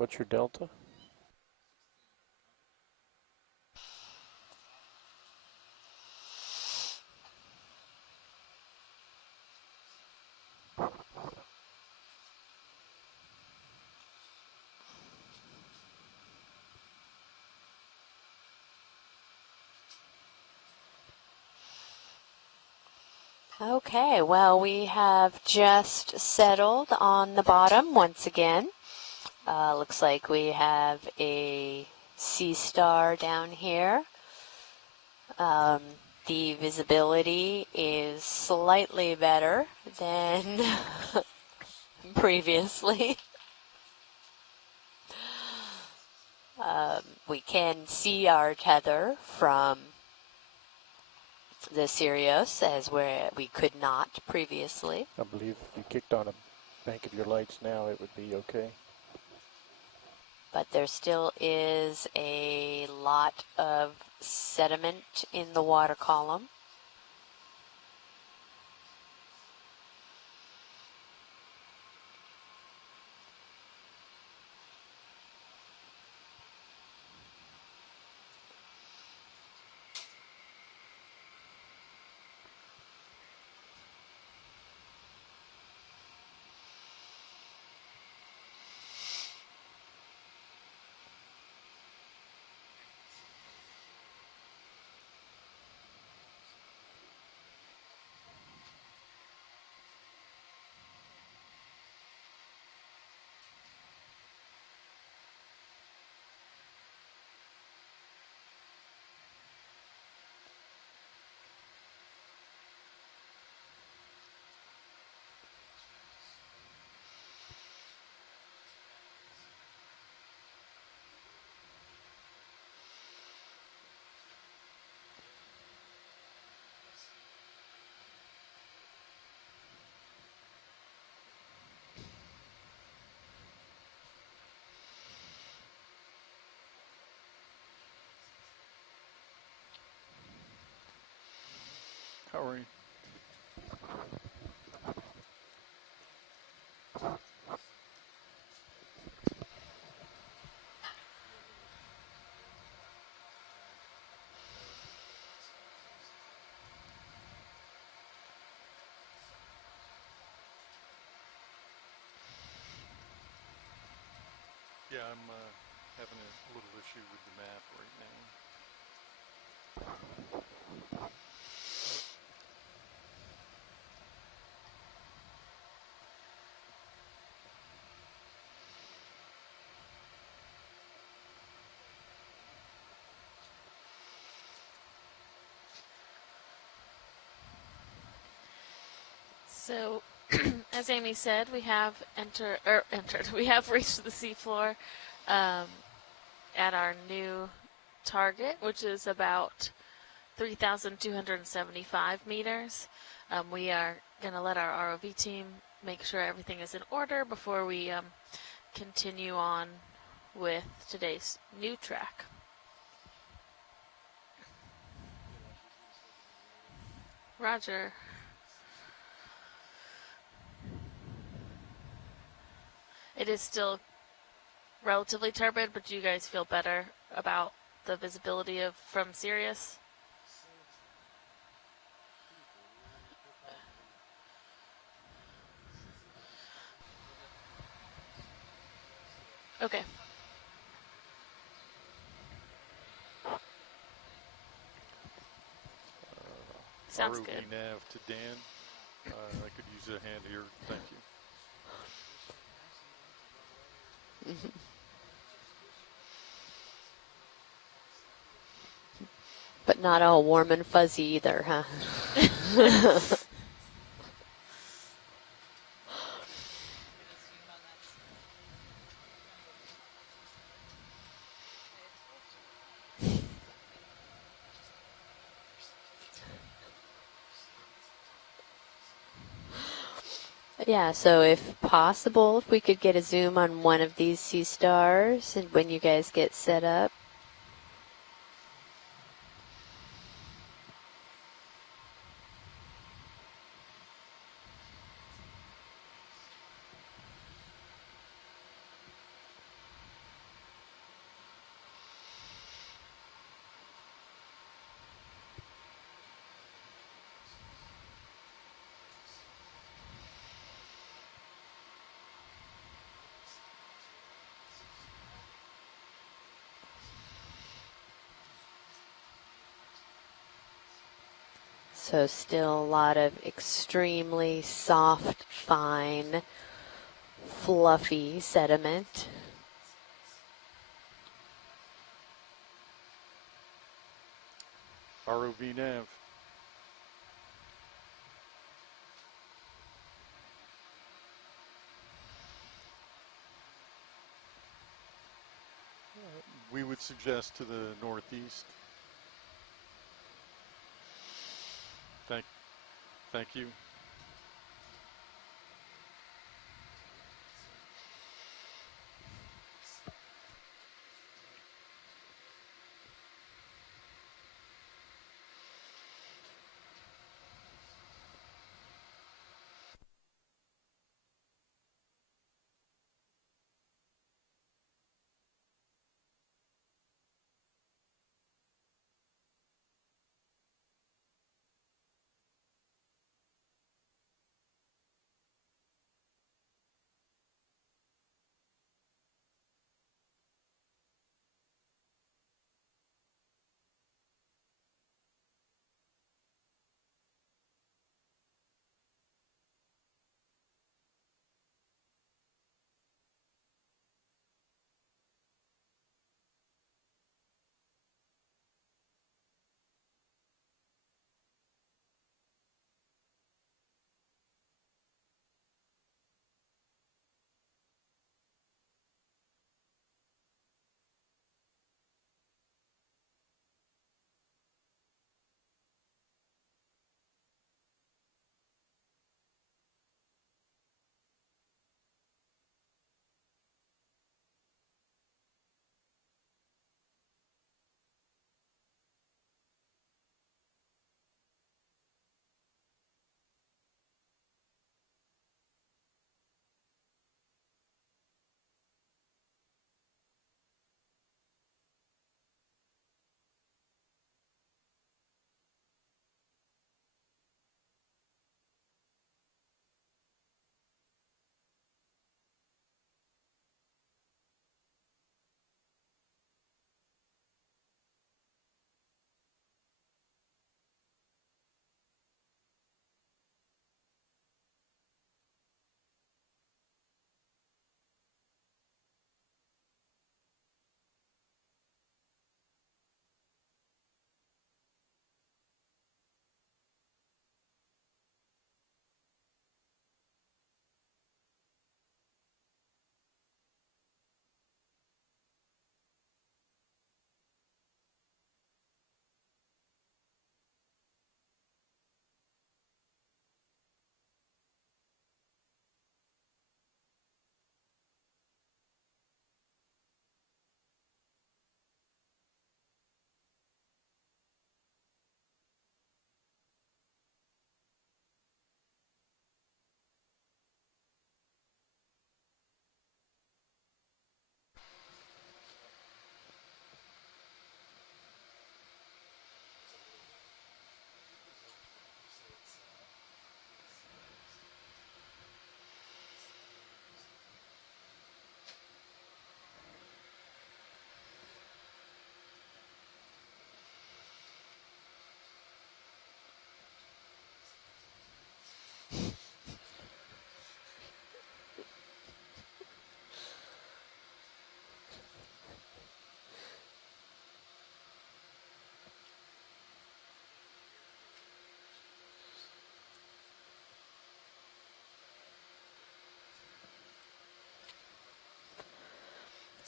What's your delta? Okay, well, we have just settled on the bottom once again. Looks like we have a sea star down here. The visibility is slightly better than previously. We can see our tether from the Sirius as we could not previously. I believe if you kicked on a bank of your lights now, it would be okay. But there still is a lot of sediment in the water column. How are you? Yeah, I'm having a little issue with the map right now. So, as Amy said, we have we have reached the seafloor at our new target, which is about 3,275 meters. We are going to let our ROV team make sure everything is in order before we continue on with today's new track. Roger. It is still relatively turbid, but do you guys feel better about the visibility from Sirius? Okay. Sounds ROV good. nav to Dan. I could use a hand here. Thank you. But not all warm and fuzzy either, huh? Yeah, so if possible, if we could get a zoom on one of these sea stars and when you guys get set up. So still a lot of extremely soft, fine, fluffy sediment. ROV nav. We would suggest to the northeast. Thank you.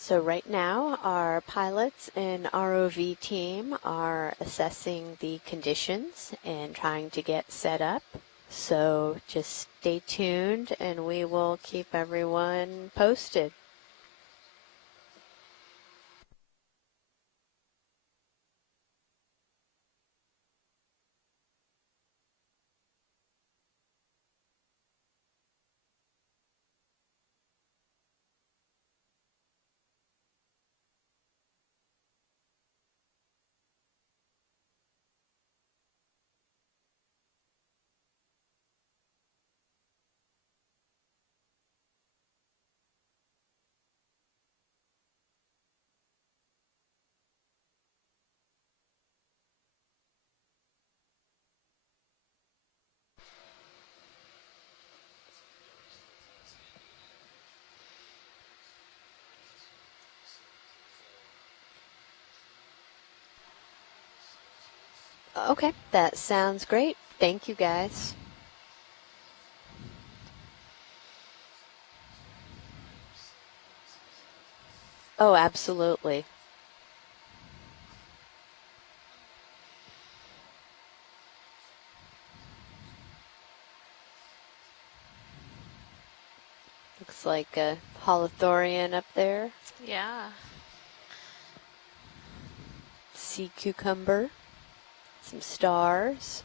So right now, our pilots and ROV team are assessing the conditions and trying to get set up. So just stay tuned and we will keep everyone posted. Okay, that sounds great. Thank you, guys. Oh, absolutely. Looks like a holothurian up there. Yeah. Sea cucumber. Some stars.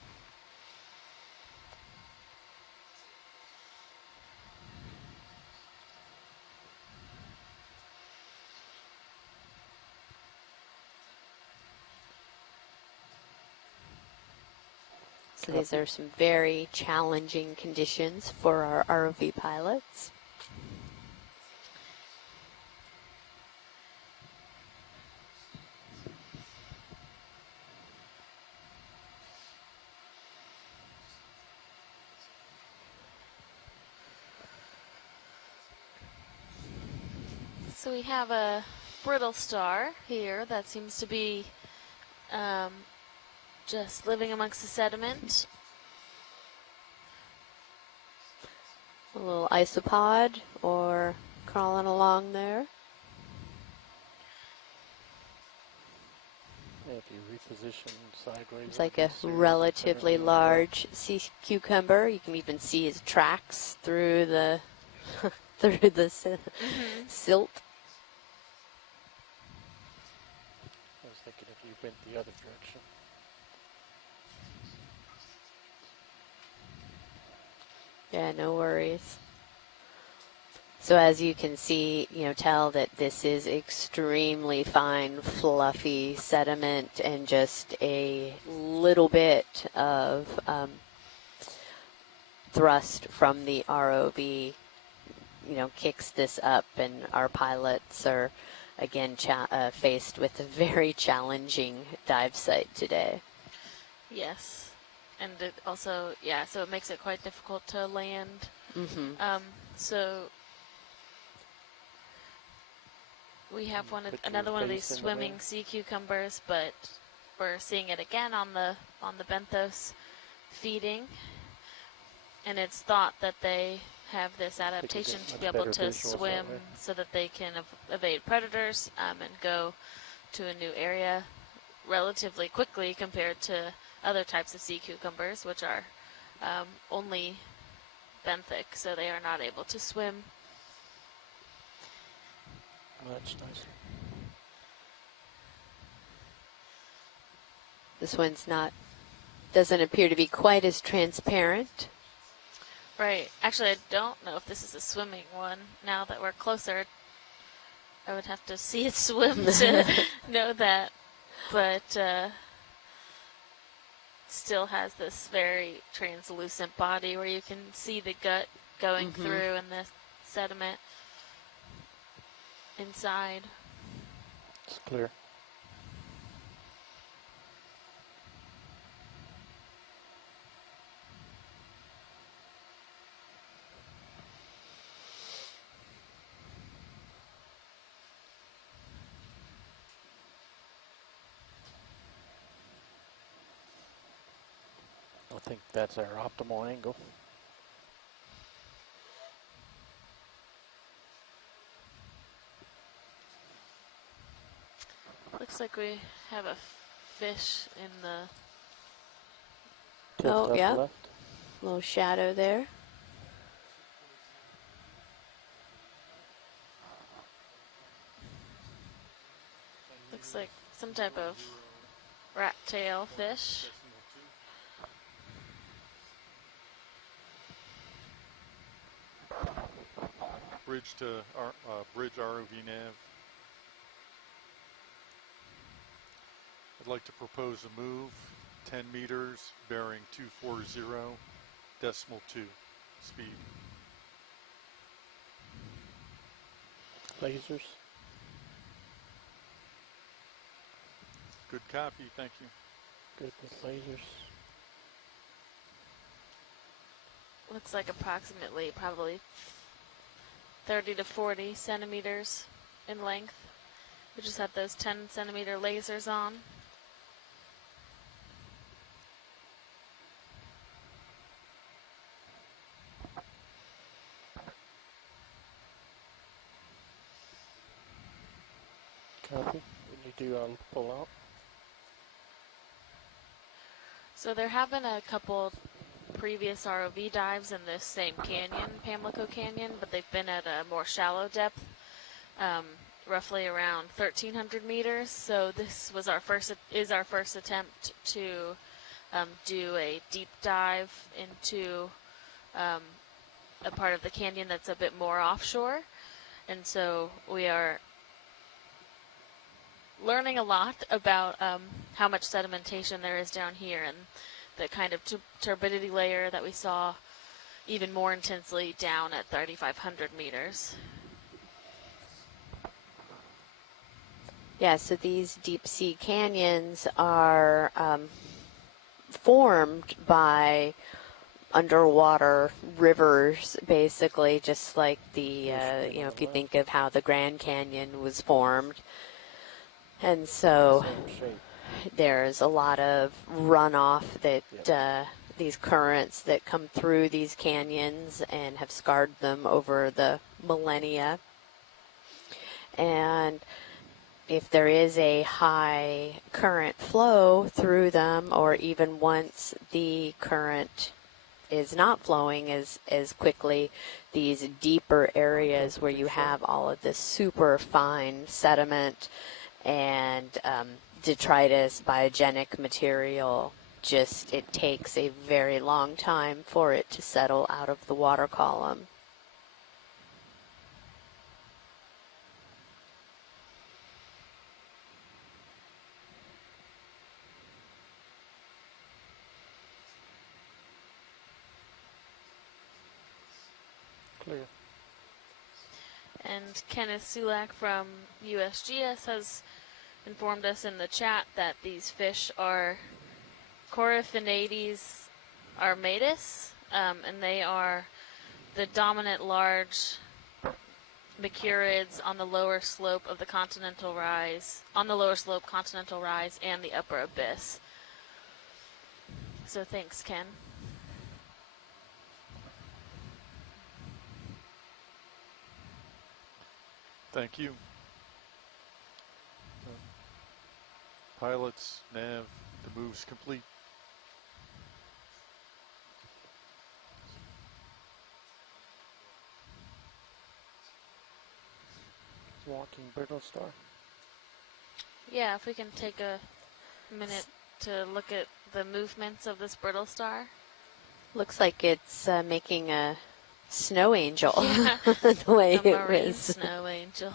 So these are some very challenging conditions for our ROV pilots. So we have a brittle star here that seems to be just living amongst the sediment. A little isopod or crawling along there. Yeah, if you reposition sideways, It's like you a can see relatively better than that. large sea cucumber. You can even see his tracks through the through the silt. I was thinking if you went the other direction. Yeah, no worries. So as you can see, tell that this is extremely fine, fluffy sediment, and just a little bit of thrust from the ROV, kicks this up, and our pilots are again faced with a very challenging dive site today. Yes. And it also, so it makes it quite difficult to land. Mm-hmm. So we have another one of these swimming sea cucumbers, but we're seeing it again on the benthos feeding, and it's thought that they have this adaptation to be able to swim so that they can evade predators and go to a new area relatively quickly compared to other types of sea cucumbers, which are only benthic, so they are not able to swim. That's nice. This one's doesn't appear to be quite as transparent. Right. Actually, I don't know if this is a swimming one. Now that we're closer, I would have to see it swim to know that. But still has this very translucent body where you can see the gut going through and the sediment inside. It's clear. I think that's our optimal angle. Looks like we have a fish in the... Tilt up yeah. left. A little shadow there. Looks like some type of rat tail fish. Bridge to bridge ROV nav. I'd like to propose a move, 10 meters, bearing 240.2 speed. Lasers. Good copy, thank you. Good with lasers. Looks like approximately probably 30 to 40 centimeters in length. We just have those 10 centimeter lasers on. Copy. When you do, I'll pull out. So there have been a couple previous ROV dives in this same canyon, Pamlico Canyon, but they've been at a more shallow depth, roughly around 1,300 meters. So this was our first attempt to do a deep dive into a part of the canyon that's a bit more offshore, and so we are learning a lot about how much sedimentation there is down here and the kind of turbidity layer that we saw even more intensely down at 3,500 meters. Yeah, so these deep sea canyons are formed by underwater rivers, basically, just like the, if you think of how the Grand Canyon was formed. And so Same shape. there's a lot of runoff that these currents that come through these canyons and have scarred them over the millennia. And if there is a high current flow through them, or even once the current is not flowing as quickly, these deeper areas where you have all of this super fine sediment and detritus, biogenic material, it takes a very long time for it to settle out of the water column. Clear. And Kenneth Sulak from USGS has informed us in the chat that these fish are Coryphaenades armatus, and they are the dominant large Mercurids on the lower slope of the continental rise, and the upper abyss. So thanks, Ken. Thank you. Pilots, nav, the move's complete. Walking brittle star. Yeah, if we can take a minute to look at the movements of this brittle star. Looks like it's making a snow angel. Yeah, the way a it marine was. snow angel.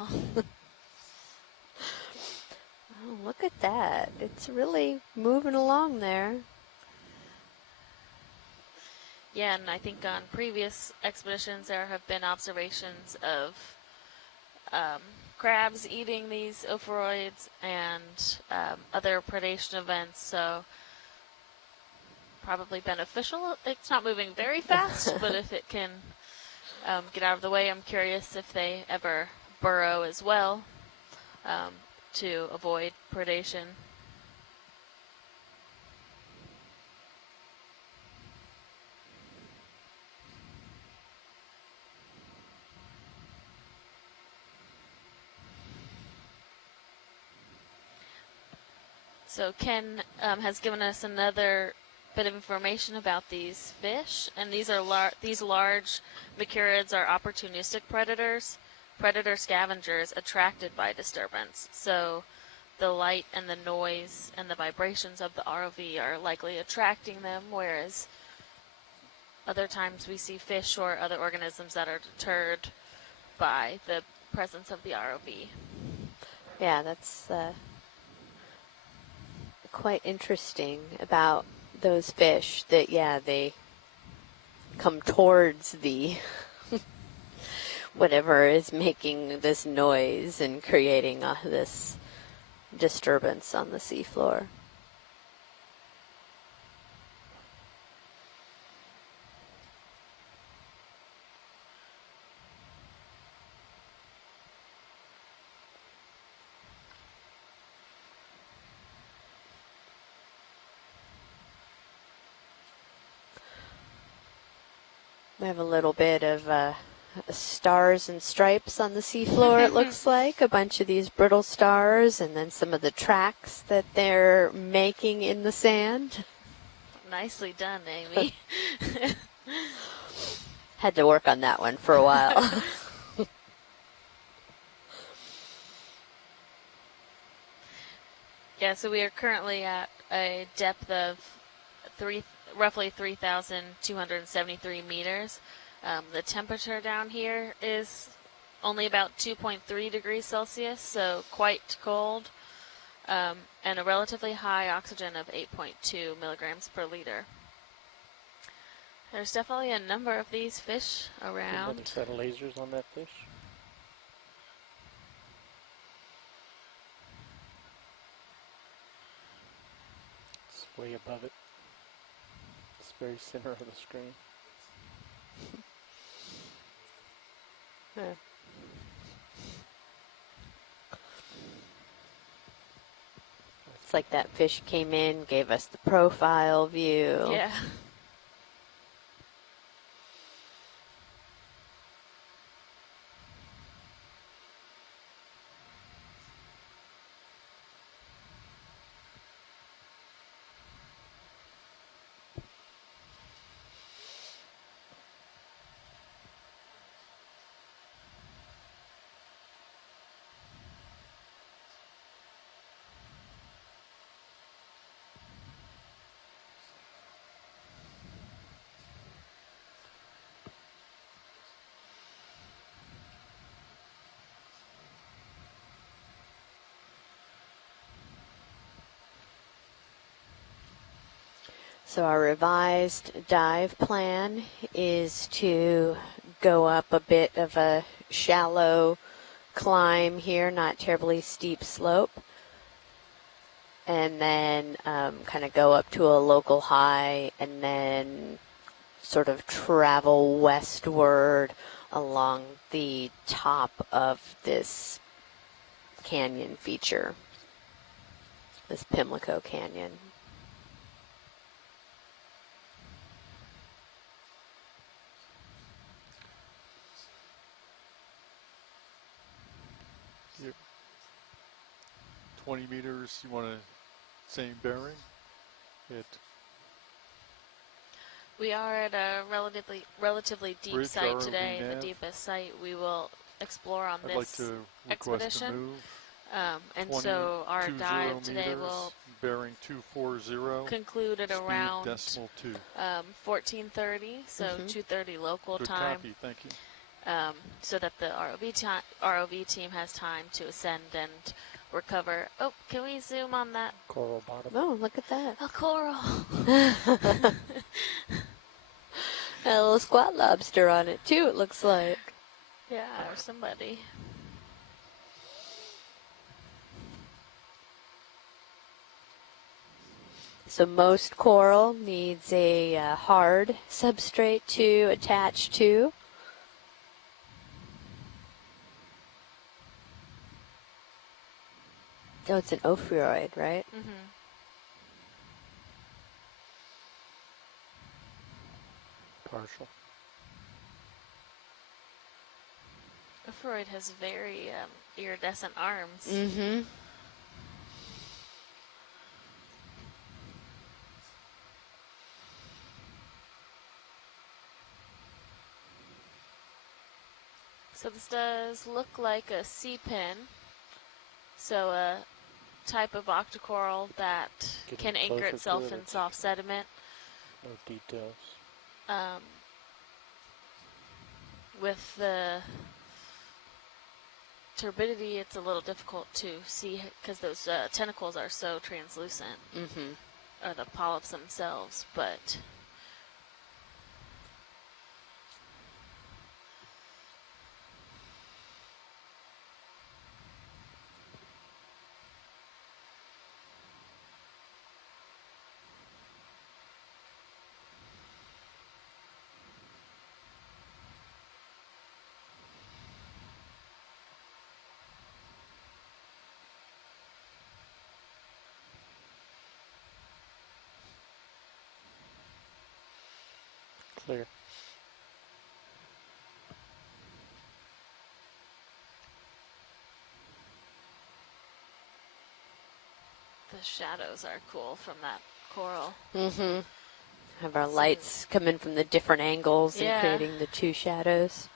Oh, look at that. It's really moving along there. Yeah, and I think on previous expeditions there have been observations of crabs eating these ophoroids and other predation events, so probably beneficial. It's not moving very fast, but if it can get out of the way, I'm curious if they ever burrow as well to avoid predation. So Ken has given us another bit of information about these fish, and these large Mercurids are opportunistic predator scavengers attracted by disturbance. So the light and the noise and the vibrations of the ROV are likely attracting them, whereas other times we see fish or other organisms that are deterred by the presence of the ROV. Yeah, that's quite interesting about those fish that, they come towards the whatever is making this noise and creating this disturbance on the seafloor. We have a little bit of stars and stripes on the seafloor, it looks like. A bunch of these brittle stars, and then some of the tracks that they're making in the sand. Nicely done, Amy. Had to work on that one for a while. Yeah, so we are currently at a depth of roughly 3,273 meters. The temperature down here is only about 2.3 degrees Celsius, so quite cold, and a relatively high oxygen of 8.2 milligrams per liter. There's definitely a number of these fish Another around. set of lasers on that fish. It's way above it. It's very center of the screen. Yeah. It's like that fish came in, gave us the profile view. Yeah. So our revised dive plan is to go up a bit of a shallow climb here, not terribly steep slope, and then kind of go up to a local high and then sort of travel westward along the top of this canyon feature, this Pamlico Canyon. Yep. 20 meters, you want a same bearing? We are at a relatively deep Bridge site ROV today, the nav. deepest site we will explore on I'd like this to request a expedition. move. And so our 20 dive today meters, will bearing 240. conclude at Speed around decimal 2. 14:30, so 2:30 local Good time, copy, thank you. so that the ROV team has time to ascend and recover. Oh, can we zoom on that? Coral bottom. Oh, look at that. A coral. A little squat lobster on it, too, it looks like. Yeah, or somebody. So most coral needs a hard substrate to attach to. Oh, it's an ophiuroid, right? Mm-hmm. Partial. Freud has very iridescent arms. Mm-hmm. So this does look like a sea pin. So a type of octocoral that Getting can anchor closer to itself it, in it's soft sediment. No details. With the turbidity, it's a little difficult to see because those tentacles are so translucent, or the polyps themselves, but Clear. The shadows are cool from that coral. Mm-hmm. Have our lights come in from the different angles and Yeah. creating the two shadows.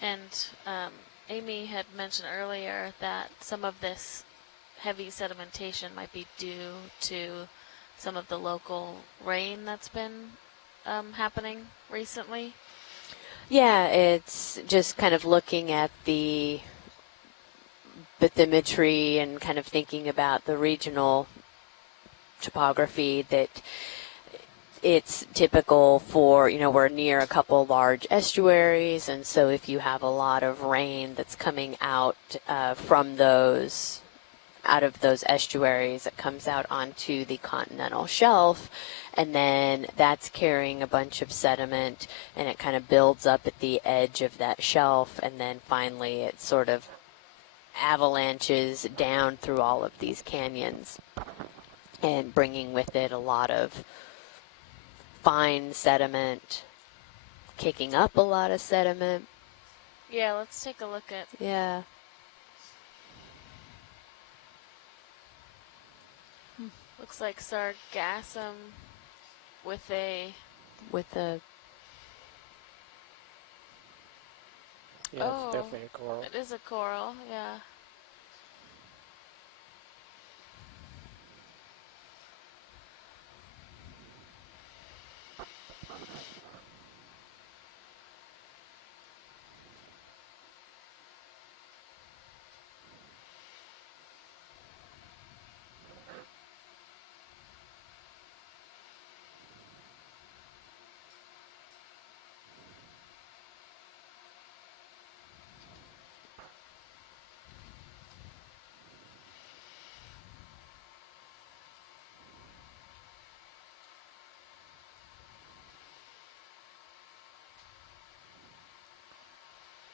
And Amy had mentioned earlier that some of this heavy sedimentation might be due to some of the local rain that's been happening recently. Yeah, it's just kind of looking at the bathymetry and kind of thinking about the regional topography that it's typical for, we're near a couple large estuaries, and so if you have a lot of rain that's coming out from those, out of those estuaries, it comes out onto the continental shelf, and then that's carrying a bunch of sediment, and it kind of builds up at the edge of that shelf, and then finally it sort of avalanches down through all of these canyons, and bringing with it a lot of fine sediment, kicking up a lot of sediment. Yeah, let's take a look at. Yeah. Looks like sargassum with a. With a. Yeah, Oh, it's definitely a coral. It is a coral, yeah.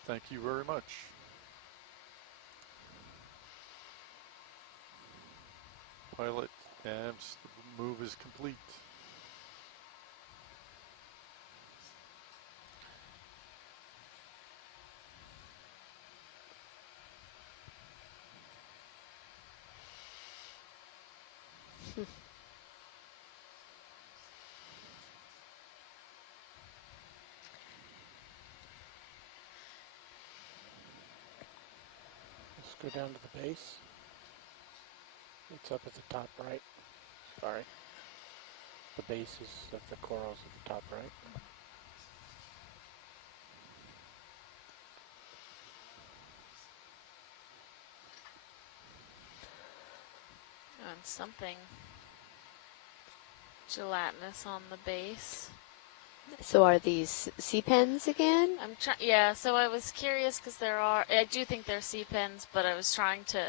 Thank you very much. Pilot Abs, the move is complete. Let's go down to the base. It's up at the top right. Sorry. The base of the corals at the top right. And something gelatinous on the base. So are these sea pens again? I'm trying. Yeah, so I was curious because I do think they're sea pens, but I was trying to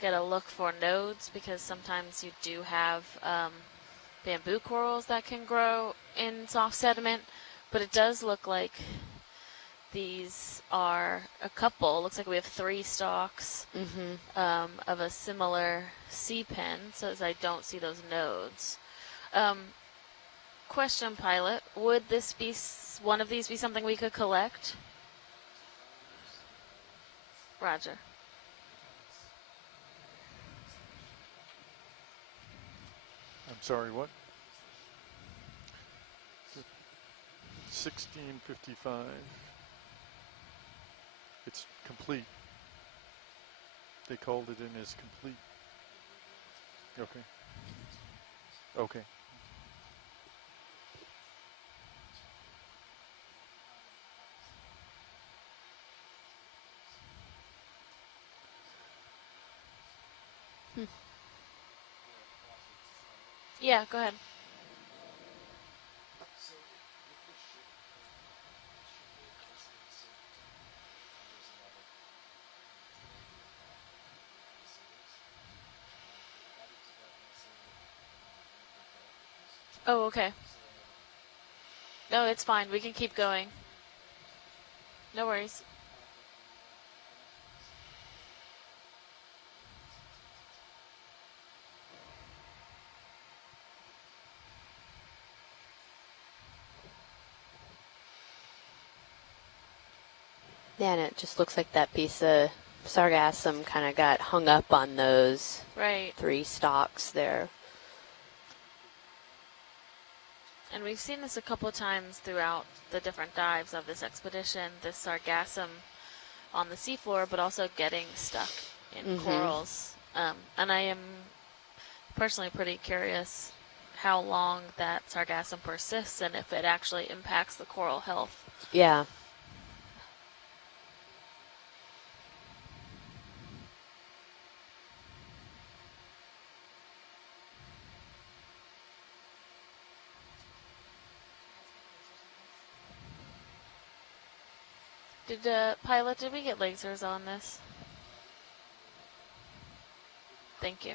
get a look for nodes because sometimes you do have bamboo corals that can grow in soft sediment, but it does look like these are a couple. Looks like we have 3 stalks of a similar sea pen, so as I don't see those nodes. Question, pilot: would this be one of these be something we could collect? Roger. I'm sorry, what? 1655. It's complete. They called it in as complete. Okay. Okay. Yeah, go ahead. Oh, okay. No, it's fine. We can keep going. No worries. Yeah, and it just looks like that piece of sargassum kind of got hung up on those Right. 3 stalks there. And we've seen this a couple times throughout the different dives of this expedition, this sargassum on the seafloor, but also getting stuck in corals. And I am personally pretty curious how long that sargassum persists and if it actually impacts the coral health. Yeah. Pilot, did we get lasers on this? Thank you.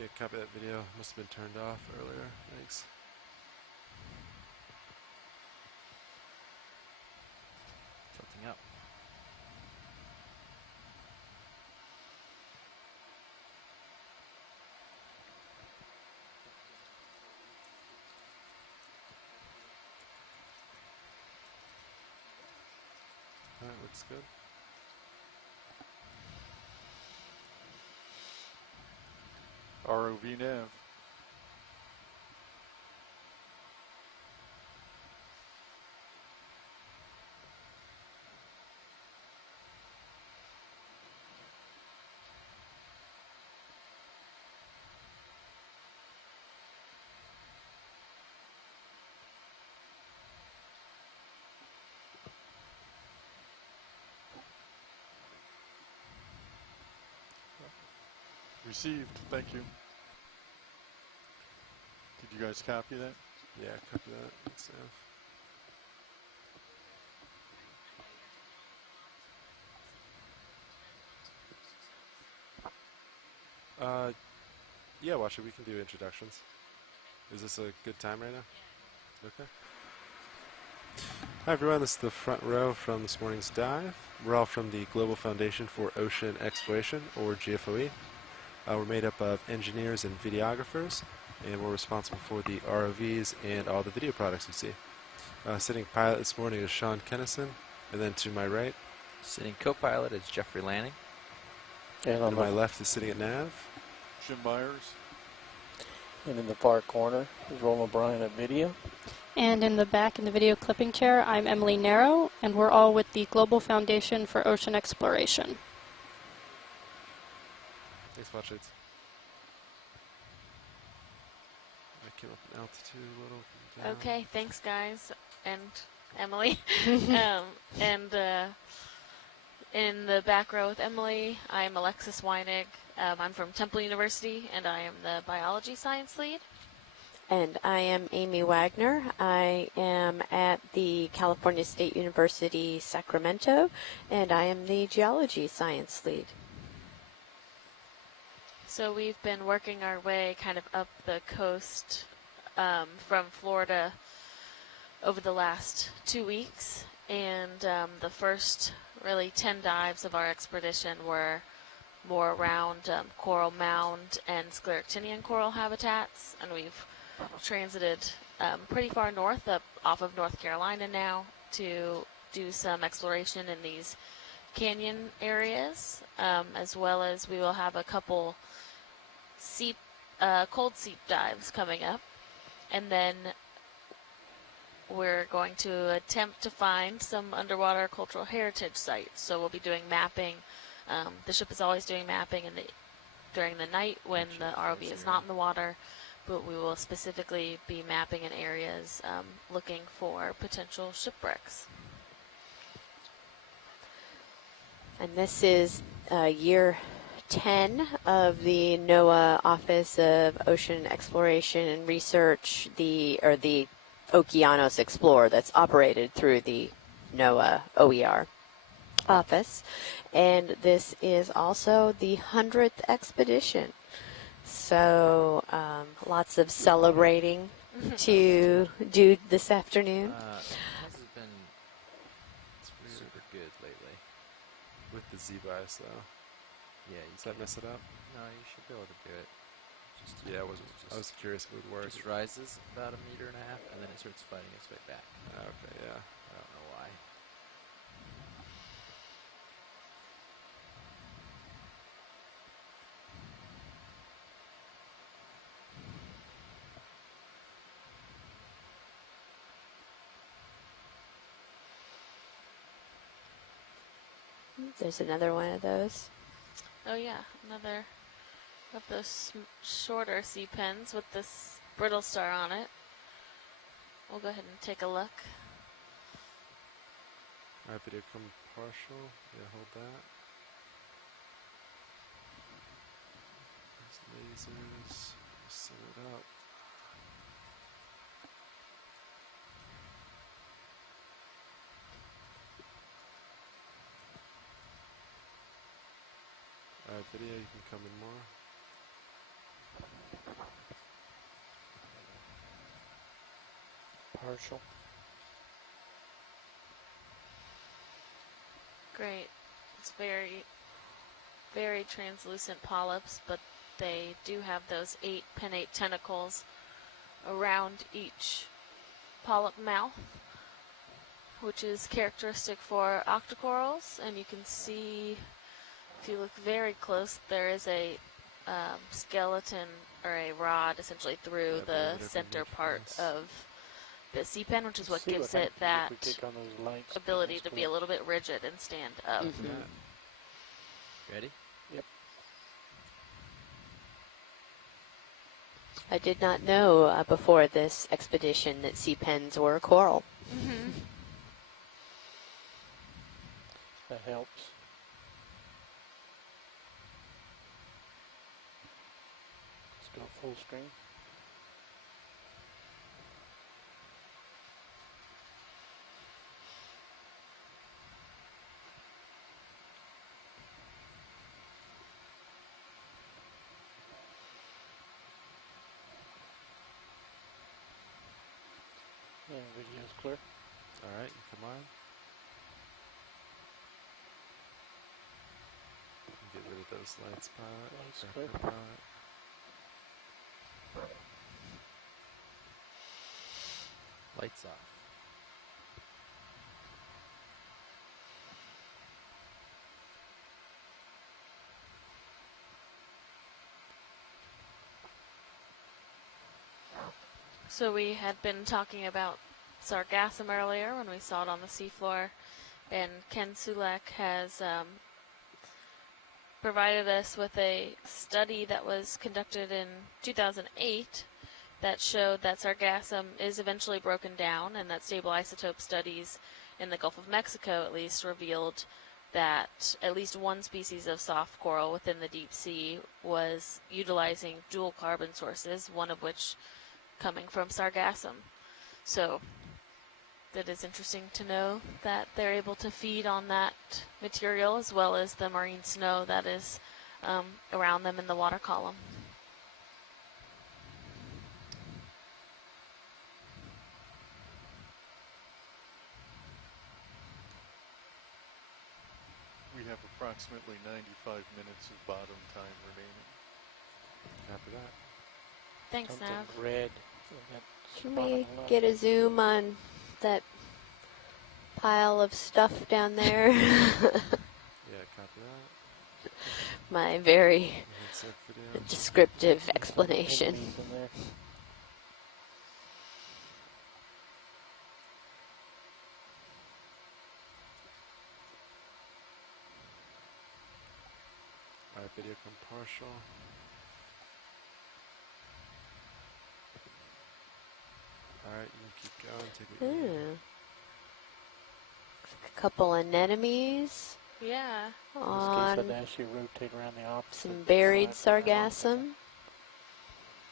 Yeah, copy that video. Must have been turned off earlier. Thanks. Something up. Alright, looks good. ROV nav. Received. Thank you. Did you guys copy that? Yeah, copy that. Thanks, Sam. Yeah, Washer, we can do introductions. Is this a good time right now? Okay. Hi everyone, this is the front row from this morning's dive. We're all from the Global Foundation for Ocean Exploration, or GFOE. We're made up of engineers and videographers, and we're responsible for the ROVs and all the video products you see. Sitting pilot this morning is Sean Kennison, and then to my right, Sitting co-pilot is Jeffrey Lanning. And and on to my left is sitting at nav. Jim Myers. and in the far corner is Roland Bryan at video. And in the back in the video clipping chair, I'm Emily Narrow, and we're all with the Global Foundation for Ocean Exploration. Thanks, Watch Aids. I came up in altitude a little. Down. Okay, thanks guys, and Emily. And in the back row with Emily, I'm Alexis Weinig. I'm from Temple University, and I am the biology science lead. And I am Amy Wagner. I am at the California State University, Sacramento, and I am the geology science lead. So we've been working our way kind of up the coast from Florida over the last 2 weeks, and the first really 10 dives of our expedition were more around coral mound and scleractinian coral habitats, and we've transited pretty far north up off of North Carolina now to do some exploration in these canyon areas, as well as we will have a couple cold seep dives coming up, and then we're going to attempt to find some underwater cultural heritage sites. So we'll be doing mapping. The ship is always doing mapping during the night when the ROV is not in the water, but we will specifically be mapping in areas looking for potential shipwrecks. And this is year 10 of the NOAA Office of Ocean Exploration and Research, the Okeanos Explorer that's operated through the NOAA OER office. And this is also the 100th expedition. So lots of celebrating to do this afternoon. This has been super good lately. With the Z-bias, though. Yeah, Does that mess it up? No, you should be able to do it. Just Yeah, I was curious if it would work. just rises about 1.5 meters, and then it starts fighting its way back. Okay, yeah. I don't know why. There's another one of those. Oh yeah, another of those shorter sea pens with this brittle star on it. We'll go ahead and take a look. Alright, video come partial. Yeah, hold that. There's lasers. Set it up. Alright, video, you can come in more. Partial. Great. It's very, very translucent polyps, but they do have those 8 pinnate tentacles around each polyp mouth, which is characteristic for octocorals. And you can see, if you look very close, there is a skeleton or a rod essentially through Yeah, the whatever center makes part sense. of the sea pen, which is what See gives it happens that if we take on those lights. ability That's to be a cool. little bit rigid and stand up. Mhm. Yeah. Ready? I did not know before this expedition that sea pens were coral. That helps. Let's go full screen. Yeah, video's clear. Alright, you come on. Get rid of those lights, pilot. Lights Or clear. pilot. Lights off. So we had been talking about sargassum earlier when we saw it on the seafloor, and Ken Sulek has provided us with a study that was conducted in 2008 that showed that sargassum is eventually broken down, and that stable isotope studies in the Gulf of Mexico at least revealed that at least one species of soft coral within the deep sea was utilizing dual carbon sources, one of which coming from sargassum. So that is interesting to know that they're able to feed on that material as well as the marine snow that is around them in the water column. We have approximately 95 minutes of bottom time remaining. After that. Thanks, Something Nav. red. Can we get a zoom on that pile of stuff down there? Yeah, copy that. My very Heads up video. descriptive explanation. Enemies in there. Alright, video come partial. Alright, you can keep going. Take it easy. A couple anemones Yeah. In this case, I'd on actually rotate around the opposite some buried side from that one. sargassum.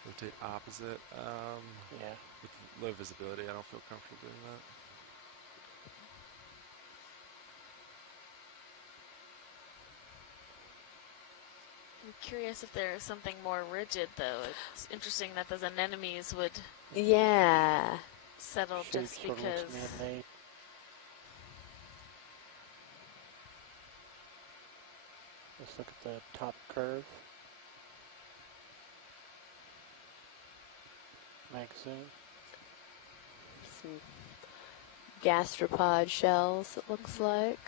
Rotate opposite. Yeah. With low visibility, I don't feel comfortable doing that. I'm curious if there is something more rigid, though. It's interesting that those anemones would Yeah. settle Shape just sort of because. looks man-made. Let's look at the top curve. Max zoom. Some gastropod shells, it looks like.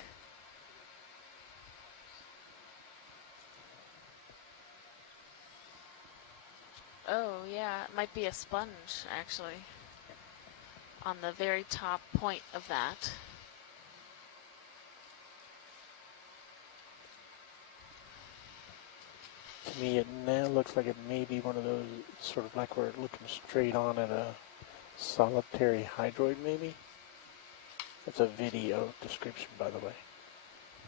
Oh, yeah, it might be a sponge, actually, on the very top point of that. To me, it now looks like it may be one of those, sort of like we're looking straight on at a solitary hydroid, maybe? That's a video description, by the way.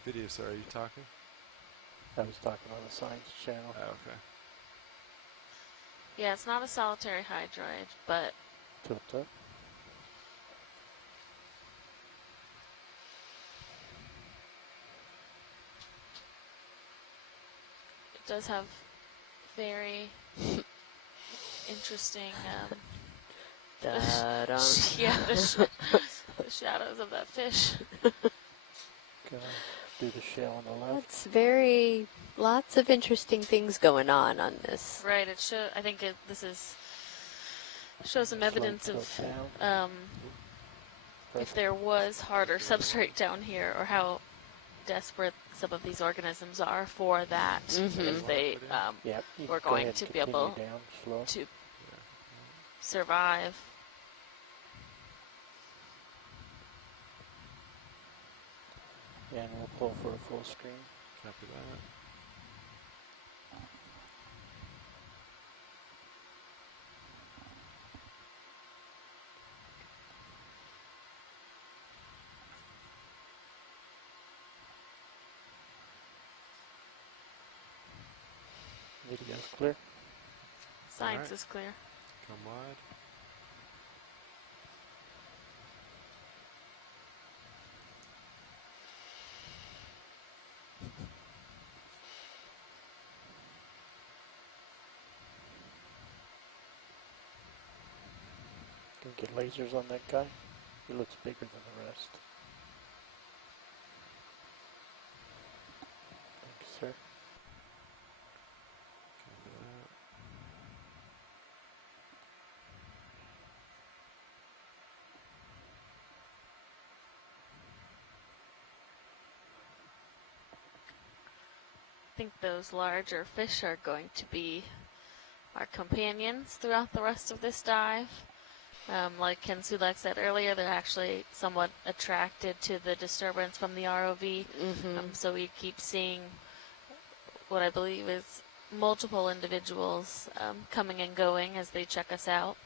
Video, sorry, are you talking? I was talking on the science channel. Oh, okay. Yeah, it's not a solitary hydroid, but Tilt up. it does have very interesting, Da-dum. yeah, the shadows of that fish. Gonna do the shell on the left. That's very, lots of interesting things going on this. Right, I think this shows some evidence Slow of tilt down. if Perfect. there was harder substrate down here, or how desperate some of these organisms are for that, if they Yep, you were can go going ahead to and be continue able down slow. to survive. And we'll pull for a full screen. Copy that. Video's clear. Science Alright. is clear. Come wide. Can we get lasers on that guy? He looks bigger than the rest. Thank you, sir. Copy that. I think those larger fish are going to be our companions throughout the rest of this dive. Like Ken Sulek said earlier, they're actually somewhat attracted to the disturbance from the ROV. So we keep seeing what I believe is multiple individuals coming and going as they check us out.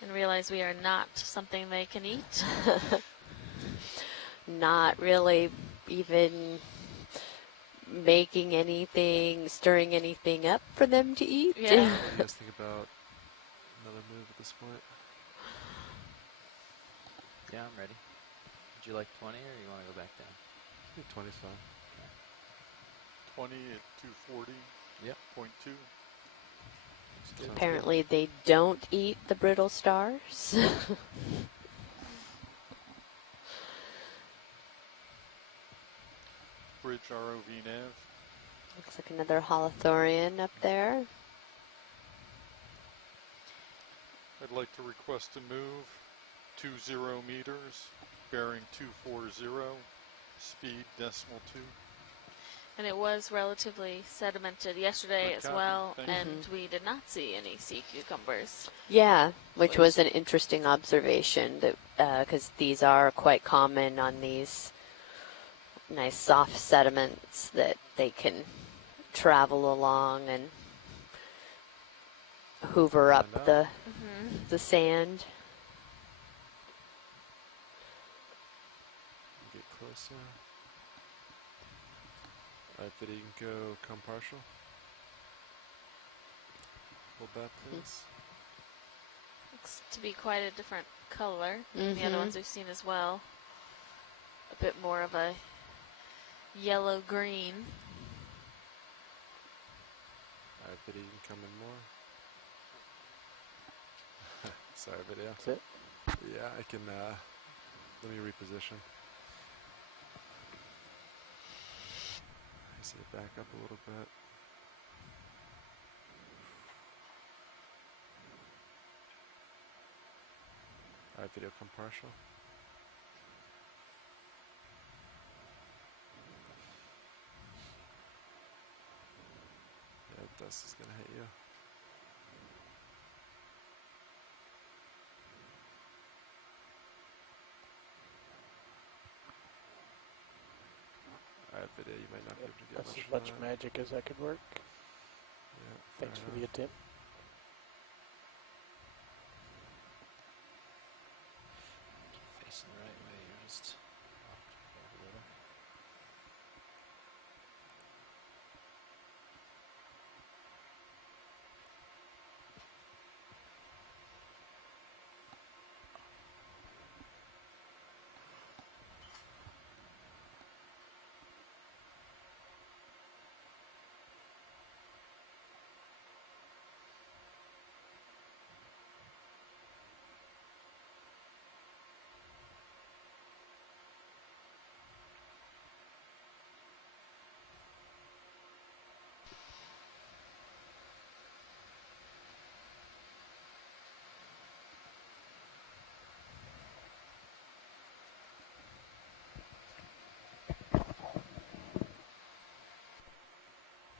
And realize we are not something they can eat. Not really even making anything, stirring anything up for them to eat. Yeah. What do you guys think about another move at this point? Yeah, I'm ready. Would you like 20 or you want to go back down? I think 20 is fine. 20 at 240. Yep. 0.2. Sounds good. Apparently they don't eat the brittle stars. Bridge ROV nav. Looks like another holothurian up there. I'd like to request a move 20 meters, bearing 240, speed decimal 2. And it was relatively sedimented yesterday Good as copy. well, Thank you. and we did not see any sea cucumbers. Yeah, which was an interesting observation, that because these are quite common on these nice soft sediments that they can travel along and hoover up Find out. the sand. Get close. course, yeah. Alright, video, you can go come partial. Hold that, please. Looks to be quite a different color than the other ones we've seen as well. A bit more of a yellow-green. Alright, video, you can come in more. Sorry, video. That's it? Yeah, I can, let me reposition. I see it back up a little bit. Alright, video, come partial. Yeah, dust is gonna hit you. Alright, video, you might not be able to get That's much as from much that. magic as I could work. Yeah, Thanks fair for the enough. attempt. Facing the right way, you're just off a little.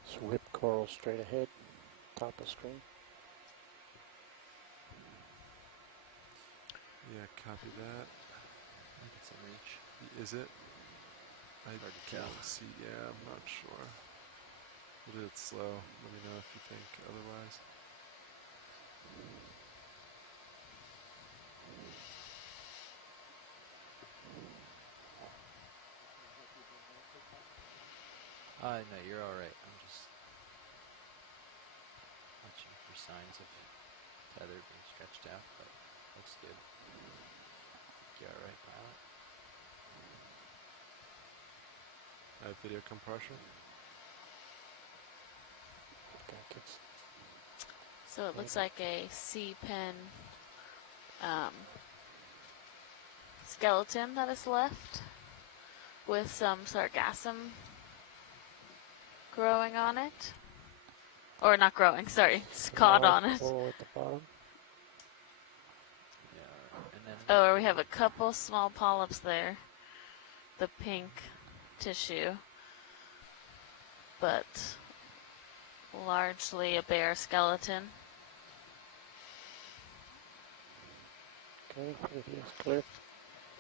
Just whip coral straight ahead, top of screen. Yeah, copy that. It's in reach. Is it? I Hard to can't tell. see. Yeah, I'm not sure. We'll do it slow. Let me know if you think otherwise. No, you're alright. I'm just watching for signs of tether being stretched out, but looks good. You're alright, pilot. Alright, video come partial. Okay, kids. So it looks like a sea pen skeleton that is left with some sargassum growing on it. Or not growing, sorry. It's caught Small on it. coral at the bottom. Yeah, and then Oh, we have a couple small polyps there. The pink tissue. But largely a bare skeleton. Okay, video's clear.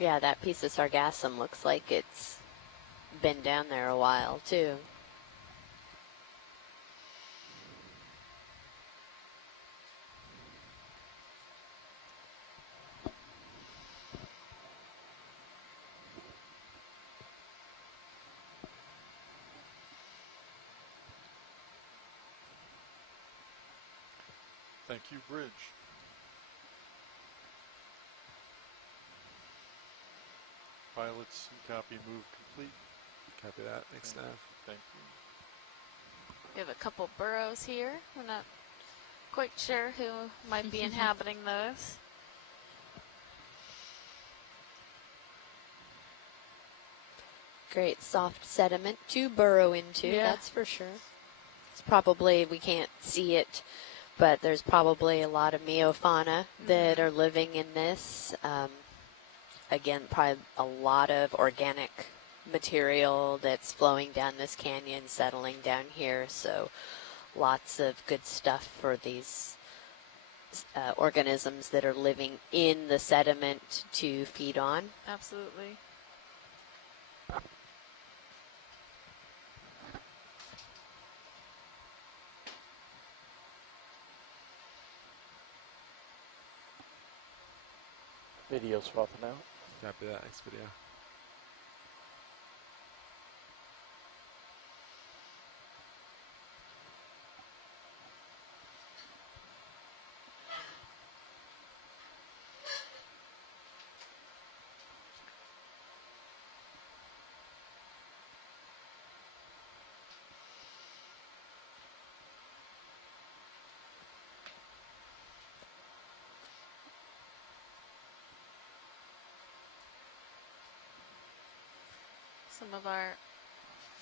Yeah, that piece of sargassum looks like it's been down there a while, too. Thank you, Bridge. Pilots, copy move complete. Copy that. Thanks, Nav. Thank you. We have a couple burrows here. We're not quite sure who might be inhabiting those. Great soft sediment to burrow into, Yeah. that's for sure. It's probably, we can't see it, but there's probably a lot of meiofauna that are living in this. Again, probably a lot of organic material that's flowing down this canyon, settling down here. So lots of good stuff for these organisms that are living in the sediment to feed on. Absolutely. Video's swapping out. Copy that. Next video. some of our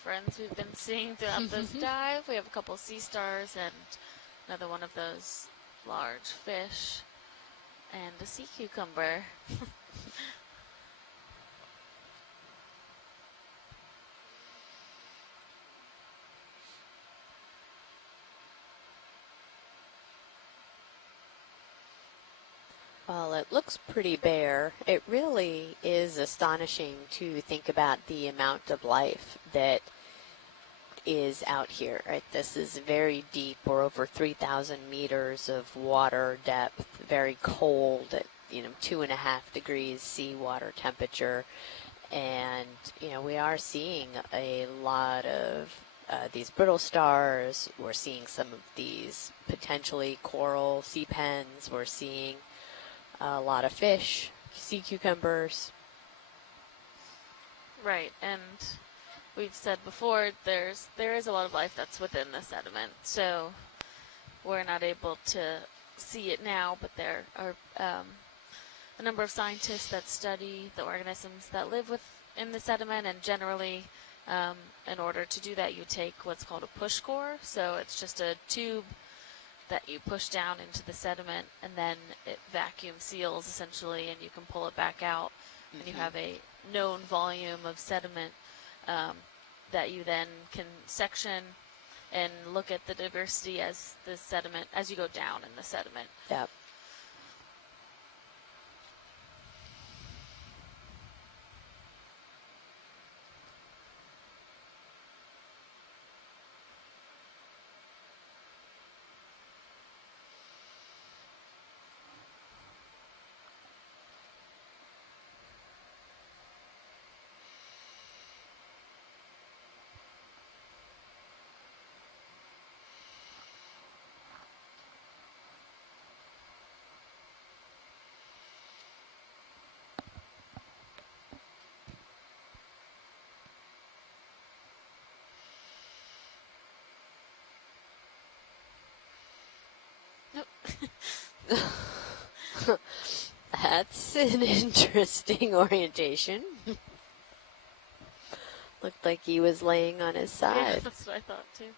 friends we've been seeing throughout this dive. We have a couple sea stars and another one of those large fish and a sea cucumber. Well, it looks pretty bare. It really is astonishing to think about the amount of life that is out here, right? This is very deep. We're over 3,000 meters of water depth, very cold at, 2.5 degrees seawater temperature. And, we are seeing a lot of these brittle stars. We're seeing some of these potentially coral sea pens. We're seeing a lot of fish, sea cucumbers. Right, and we've said before there is a lot of life that's within the sediment, so we're not able to see it now, but there are a number of scientists that study the organisms that live within the sediment, and generally in order to do that you take what's called a push core. So it's just a tube that you push down into the sediment, and then it vacuum seals essentially, and you can pull it back out, and you have a known volume of sediment that you then can section and look at the diversity as the sediment, as you go down in the sediment. Yep. That's an interesting orientation. Looked like he was laying on his Yeah, side. that's what I thought too.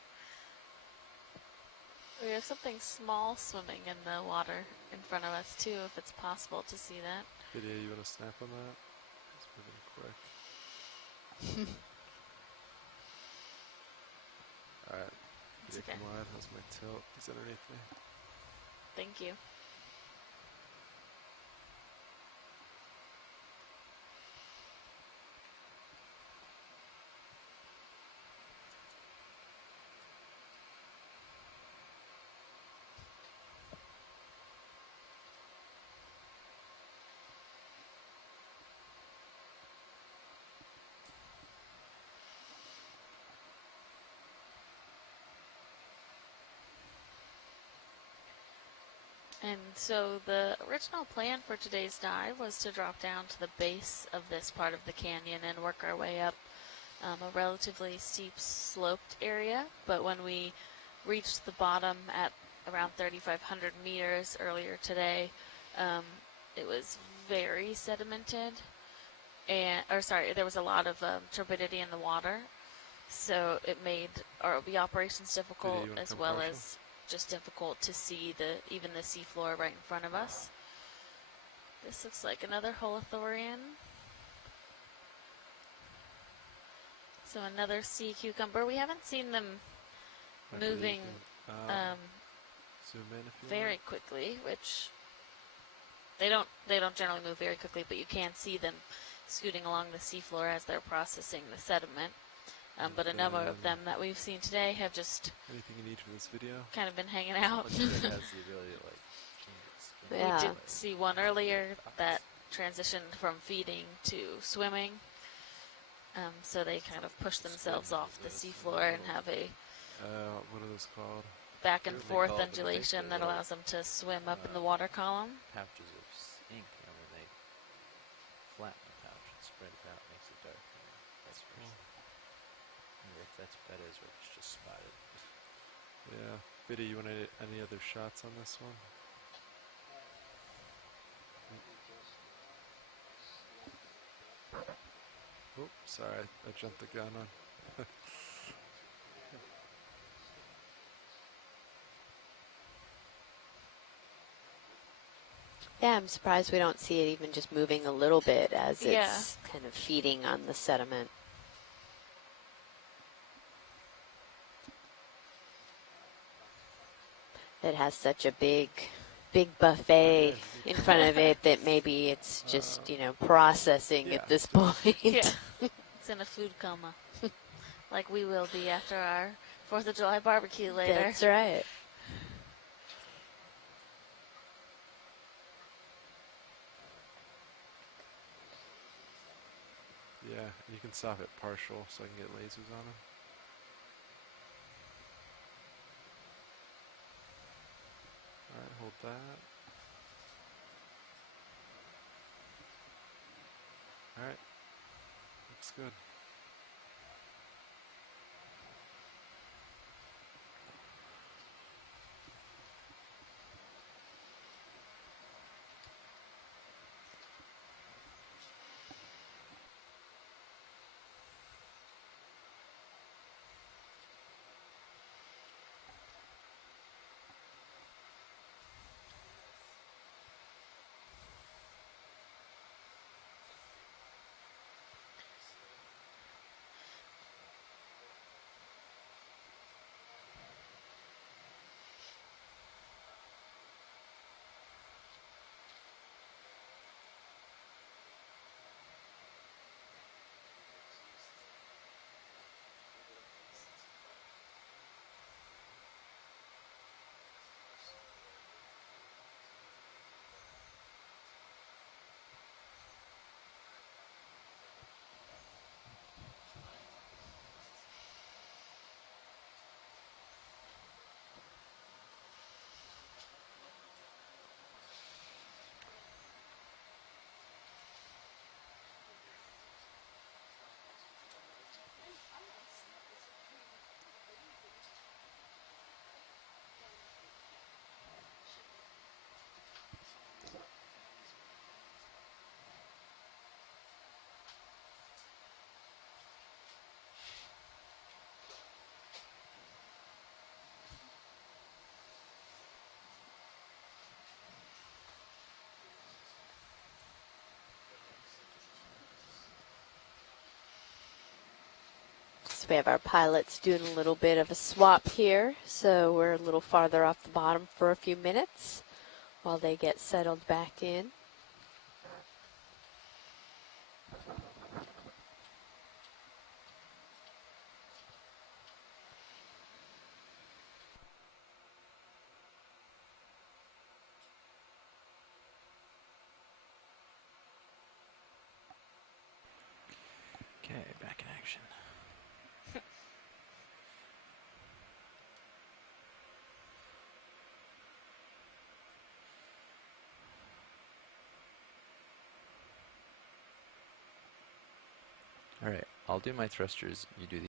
We have something small swimming in the water in front of us too, if it's possible to see that. Video, you want to snap on that? It's moving quick. Alright. Video, Okay. come wide. How's my tilt? He's underneath me. Thank you. And so the original plan for today's dive was to drop down to the base of this part of the canyon and work our way up a relatively steep sloped area. But when we reached the bottom at around 3,500 meters earlier today, it was very sedimented. There was a lot of turbidity in the water. So it made ROV operations difficult, as well as just difficult to see even the seafloor right in front of us. This looks like another holothurian. So another sea cucumber. We haven't seen them moving zoom in if you very want. quickly, which they don't generally move very quickly, but you can see them scooting along the seafloor as they're processing the sediment. But a number of them that we've seen today have just anything you need for this video? kind of been hanging out. Looks like it has the ability to like change its skin. Yeah. We did see one earlier that transitioned from feeding to swimming. So they kind of push themselves off the seafloor and have a What are those called? back and What are they forth called? But I think undulation they're that little, allows them to swim up in the water column. pouches of ink, and when they flatten the pouch and spread it out, makes it dark. And vice versa. I wonder if that's betas or if it's just spotted. Yeah. Video, you want any other shots on this one? Oh, sorry, I jumped the gun on. Yeah, I'm surprised we don't see it even just moving a little bit as Yeah. it's kind of feeding on the sediment. It has such a big buffet in front of it that maybe it's just, processing yeah, at this just- point. Yeah. It's in a food coma. Like we will be after our 4th of July barbecue later. That's right. Yeah, you can stop at partial so I can get lasers on them. Alright, hold that. Alright, looks good. So we have our pilots doing a little bit of a swap here. So we're a little farther off the bottom for a few minutes while they get settled back in. Okay, back in action. All right, I'll do my thrusters. You do the